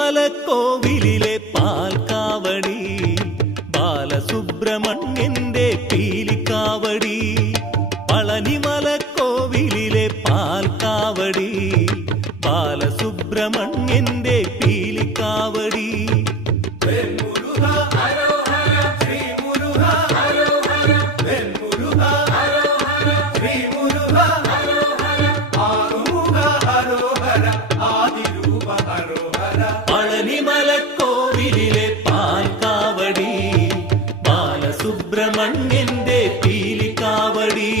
പളനിമലക്കോവിലിലെ പാൽക്കാവടി ബാലസുബ്രഹ്മണ്യന്റെ പീലിക്കാവടി പളനിമലക്കോവിലെ പാൽക്കാവടി ബാലസുബ്രഹ്മണ്യന്റെ പീലിക്കാവടി. പളനിമലക്കോവിലിലെ പാൽക്കാവടി ബാലസുബ്രഹ്മണ്യന്റെ പീലിക്കാവടി.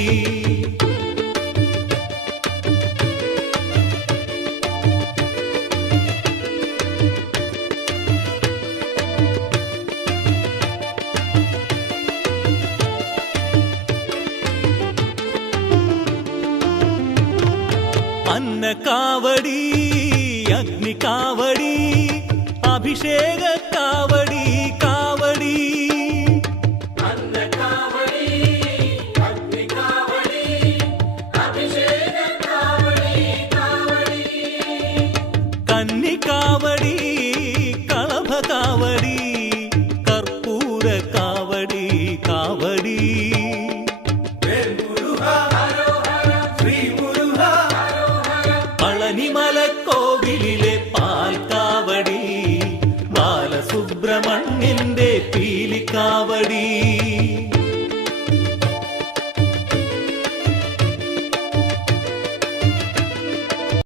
அன்ன காவடி அக்னி காவடி அபிஷேக காவடி காவடி. கன்னி காவடி கலப காவடி கற்பூர സുബ്രഹ്മണ്യന്റെ പീലിക്കാവടി.